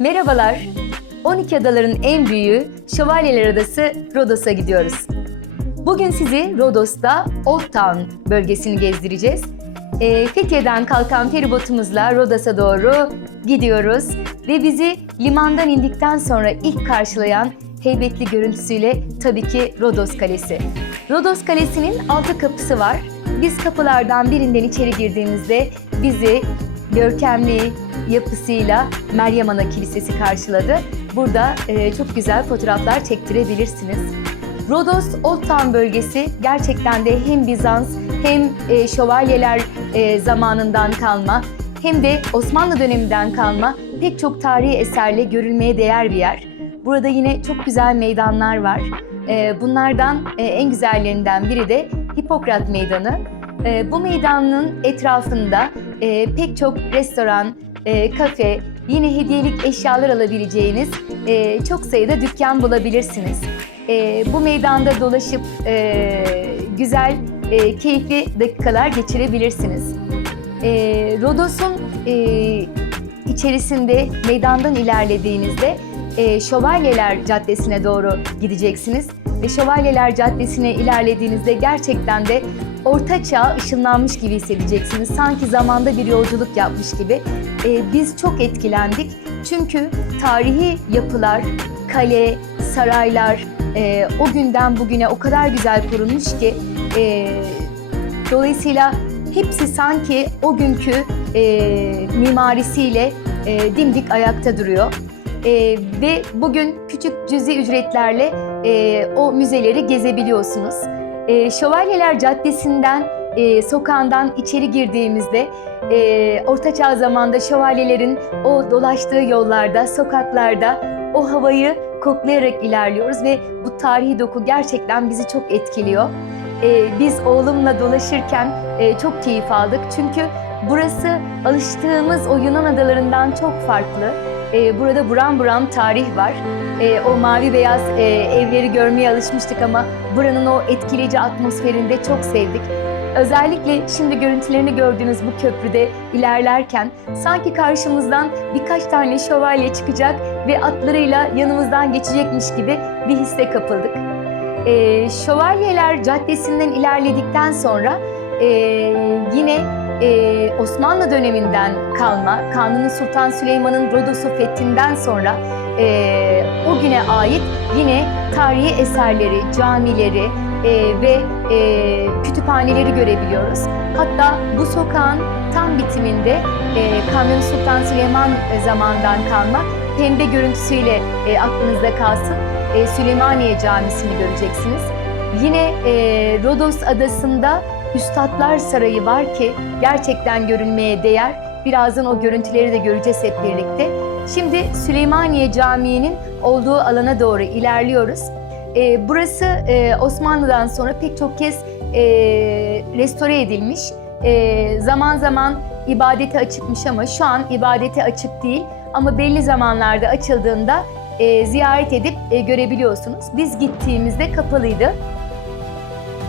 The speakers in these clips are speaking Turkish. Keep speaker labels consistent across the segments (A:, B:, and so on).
A: Merhabalar. 12 adaların en büyüğü Şövalyeler Adası Rodos'a gidiyoruz. Bugün sizi Rodos'ta Old Town bölgesini gezdireceğiz. Ee, Fethiye'den kalkan feribotumuzla Rodos'a doğru gidiyoruz ve bizi limandan indikten sonra ilk karşılayan heybetli görüntüsüyle tabii ki Rodos Kalesi. Rodos Kalesi'nin altı kapısı var. Biz kapılardan birinden içeri girdiğimizde bizi görkemli yapısıyla Meryem Ana Kilisesi karşıladı. Burada e, çok güzel fotoğraflar çektirebilirsiniz. Rodos Town bölgesi gerçekten de hem Bizans hem e, şövalyeler e, zamanından kalma hem de Osmanlı döneminden kalma pek çok tarihi eserle görülmeye değer bir yer. Burada yine çok güzel meydanlar var. E, bunlardan e, en güzellerinden biri de Hipokrat Meydanı. E, bu meydanın etrafında pek çok restoran, e, kafe, yine hediyelik eşyalar alabileceğiniz e, çok sayıda dükkan bulabilirsiniz. E, bu meydanda dolaşıp e, güzel, e, keyifli dakikalar geçirebilirsiniz. E, Rodos'un e, içerisinde meydandan ilerlediğinizde e, Şövalyeler Caddesi'ne doğru gideceksiniz. Ve Şövalyeler Caddesi'ne ilerlediğinizde gerçekten de orta çağ ışınlanmış gibi hissedeceksiniz. Sanki zamanda bir yolculuk yapmış gibi. E, biz çok etkilendik. Çünkü tarihi yapılar, kale, saraylar e, o günden bugüne o kadar güzel korunmuş ki e, dolayısıyla hepsi sanki o günkü e, mimarisiyle e, dimdik ayakta duruyor. E, ve bugün küçük cüzi ücretlerle e, o müzeleri gezebiliyorsunuz. E, Şövalyeler Caddesi'nden, e, sokağından içeri girdiğimizde e, Ortaçağ zamanda şövalyelerin o dolaştığı yollarda, sokaklarda o havayı koklayarak ilerliyoruz ve bu tarihi doku gerçekten bizi çok etkiliyor. E, biz oğlumla dolaşırken e, çok keyif aldık çünkü burası alıştığımız o Yunan adalarından çok farklı. E, burada buram buram tarih var. E, o mavi beyaz e, evleri görmeye alışmıştık ama buranın o etkileyici atmosferini de çok sevdik. Özellikle şimdi görüntülerini gördüğünüz bu köprüde ilerlerken sanki karşımızdan birkaç tane şövalye çıkacak ve atlarıyla yanımızdan geçecekmiş gibi bir hisse kapıldık. E, Şövalyeler Caddesi'nden ilerledikten sonra e, yine e, Osmanlı döneminden kalma Kanuni Sultan Süleyman'ın Rodos'u fethinden sonra e, o güne ait yine tarihi eserleri, camileri e, ve e, kütüphaneleri görebiliyoruz. Hatta bu sokağın tam bitiminde e, Kanuni Sultan Süleyman zamandan kalma pembe görüntüsüyle e, aklınızda kalsın. E, Süleymaniye Camisi'ni göreceksiniz. Yine e, Rodos adasında Üstadlar Sarayı var ki gerçekten görülmeye değer. Birazdan o görüntüleri de göreceğiz hep birlikte. Şimdi Süleymaniye Camii'nin olduğu alana doğru ilerliyoruz. E, burası e, Osmanlı'dan sonra pek çok kez e, restore edilmiş. E, zaman zaman ibadete açıkmış ama şu an ibadete açık değil. Ama belli zamanlarda açıldığında e, ziyaret edip e, görebiliyorsunuz. Biz gittiğimizde kapalıydı.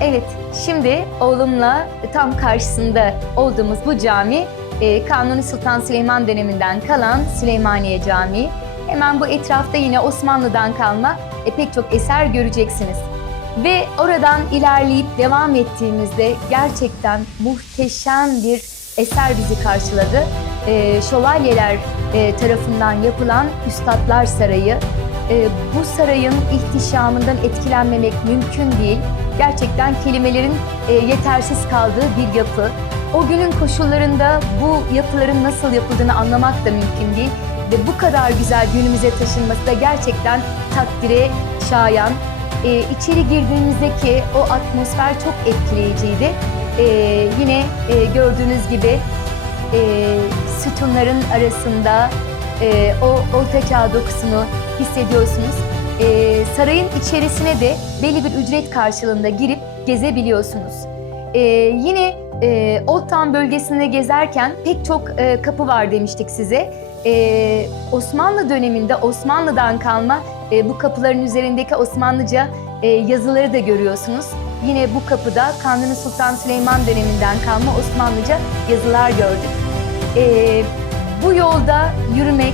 A: Evet, şimdi oğlumla tam karşısında olduğumuz bu cami e, Kanuni Sultan Süleyman döneminden kalan Süleymaniye Camii. Hemen bu etrafta yine Osmanlı'dan kalma e, pek çok eser göreceksiniz. Ve oradan ilerleyip devam ettiğimizde gerçekten muhteşem bir eser bizi karşıladı. E, şövalyeler tarafından yapılan Üstadlar Sarayı. Bu sarayın ihtişamından etkilenmemek mümkün değil. Gerçekten kelimelerin e, yetersiz kaldığı bir yapı. O günün koşullarında bu yapıların nasıl yapıldığını anlamak da mümkün değil. Ve bu kadar güzel günümüze taşınması da gerçekten takdire şayan. E, içeri girdiğimizdeki o atmosfer çok etkileyiciydi. E, yine e, gördüğünüz gibi e, sütunların arasında e, o ortaçağ dokusunu hissediyorsunuz. Sarayın içerisine de belli bir ücret karşılığında girip gezebiliyorsunuz. E, yine e, Town bölgesinde gezerken pek çok e, kapı var demiştik size. E, Osmanlı döneminde Osmanlı'dan kalma e, bu kapıların üzerindeki Osmanlıca e, yazıları da görüyorsunuz. Yine bu kapıda Kanuni Sultan Süleyman döneminden kalma Osmanlıca yazılar gördük. E, bu yolda yürümek,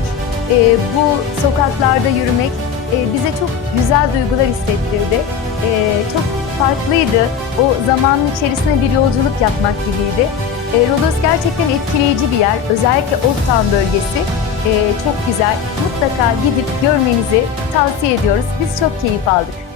A: e, bu sokaklarda yürümek e, bize çok güzel duygular hissettirdi. E, çok farklıydı. O zamanın içerisine bir yolculuk yapmak gibiydi. E, Rodos gerçekten etkileyici bir yer. Özellikle Old Town bölgesi e, çok güzel. Mutlaka gidip görmenizi tavsiye ediyoruz. Biz çok keyif aldık.